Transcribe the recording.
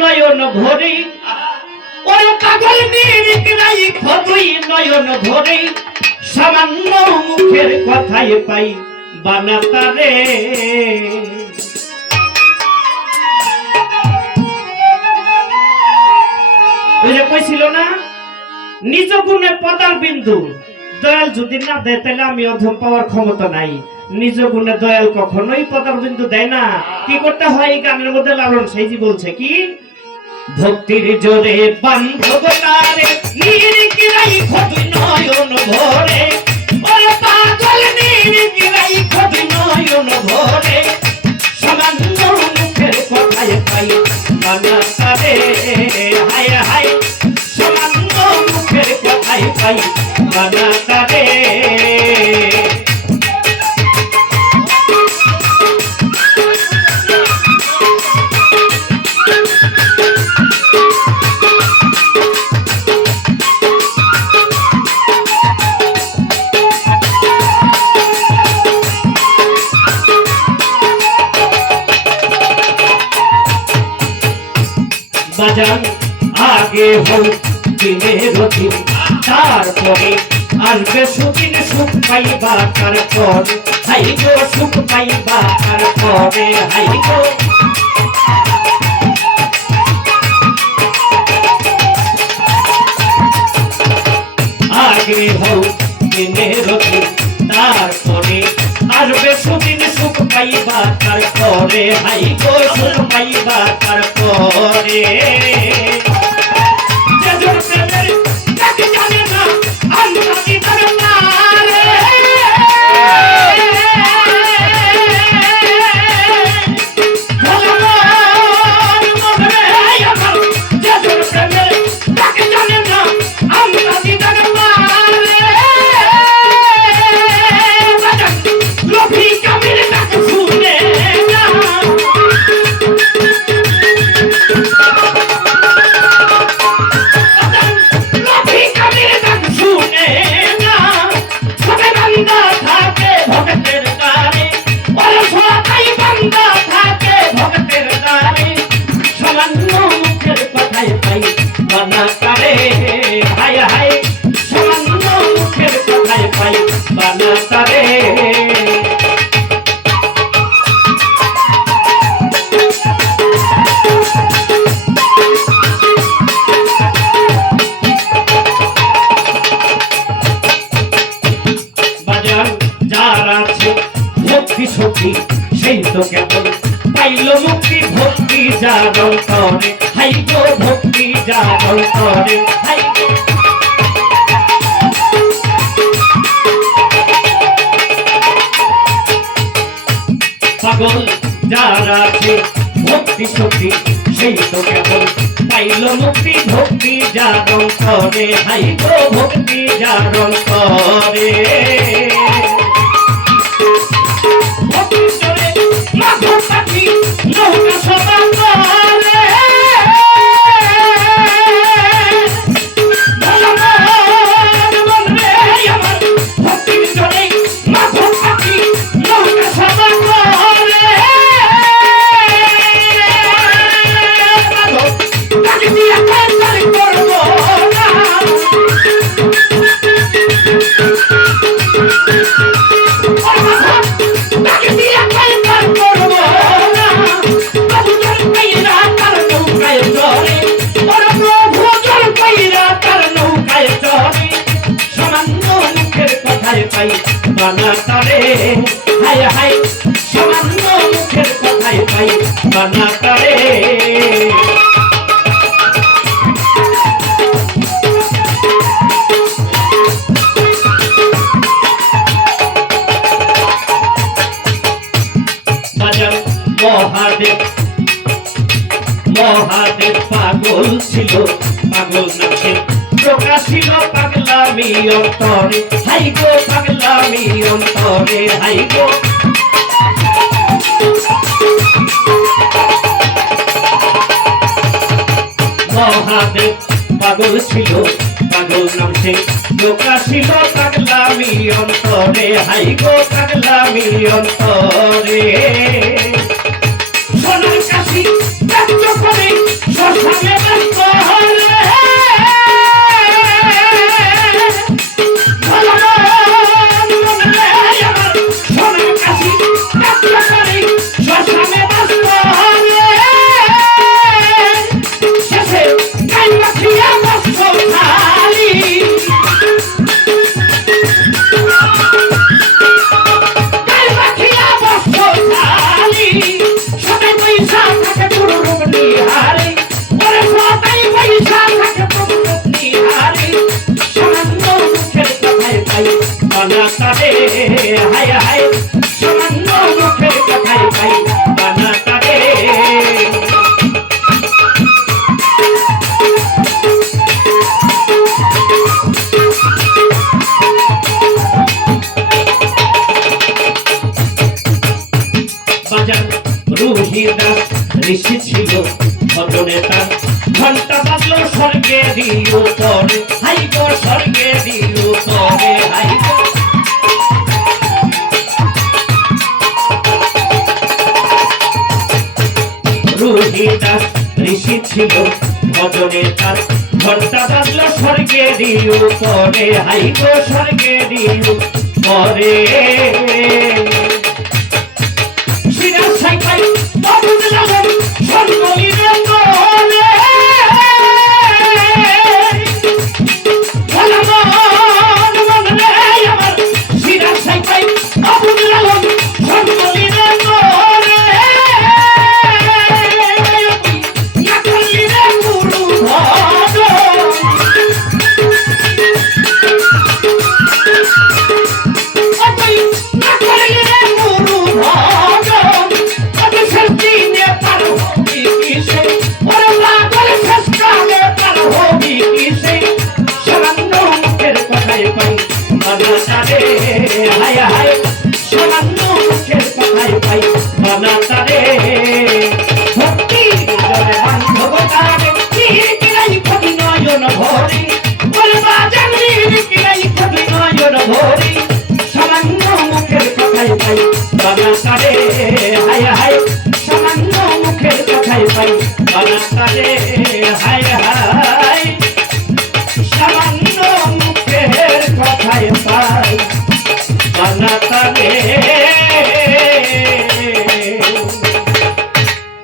নয়ন ভরে ওর পাগল নিরিক নাই খতুই নয়ন ভরে সামান্য মুখের কথায় পাই বানাতারে ওই যে কইছিল না নিজ গুণে পদার বিন্দু দয়াল যদি না দেয় তাহলে আমি অধম পাওয়ার ক্ষমতা নাই। নিজ গুণে দয়াল কখনোই পদার বিন্দু দেয় না। কি করতে হয় এই গানের মধ্যে লালন সাইজি বলছে কি ভক্তির জোরে বান্ধব তারে নিরিকিরাই খতুই নয়ন ভরে ওরে পাগল নিরিকিরাই খতুই নয়ন ভরে সামান্য মুখের কথায় পাই বানাতারে হায় হায় সামান্য মুখের কথায় পাই বানাতারে বাজান আগে হোক দিনের দিন তারপরে আসবে সুদিন সুখ পাইবা কার পর হাই গো সুখ পাইবা কার পরে হাই গো আগে হোক দিনের দিন তারপরে আসবে সুদিন সুখ পাইবা কার পরে হাই গো সুখ পাইবা কার পরে বানাতারে হায় হায় সামান্য মুখের কথায় পাই বানাতারে বাজার যার আছে ভক্তি শক্তি সেই তো কেবল পাইল মুক্তি ভক্তি যার অন্তরে হাই গো ভক্তি যার অন্তরে হাই গো পাগল যার আছে ভক্তি শক্তি সেই তো কেবল পাইল মুক্তি ভক্তি যার অন্তরে হাই গো ভক্তি যার অন্তরে নৌকা সবার বানাতারে হায় হায় সামান্য মুখের কথায় পাই বানাতারে বাজার মহাদেব মহাদেব পাগল ছিল পাগল নাচে প্রকাশিল পাগলামি অন্তরে হাই গো পাগলামি অন্তরে হাই গো মহাদেব পাগল ছিল পাগল নামছে প্রকাশিল পাগলামি অন্তরে হাই গো পাগলামি অন্তরে সোনার কাশি ব্যক্ত করে তারে হায় হায় সামান্য মুখের কথাই পাই বানা তারে বাজার রুহিদাস ঋষি ছিল ভজনে তার ঘন্টা বাজলো স্বর্গেরই উপরে হাই গো স্বর্গেরই উপরে হাই গো রুহিদাস ঋষি ছিল ভজনে তার ঘন্টা বাজলো স্বর্গেরই উপরে হাই গো স্বর্গেরই উপরে শিরা সাইকাই বাবুল লালন স্বর্গ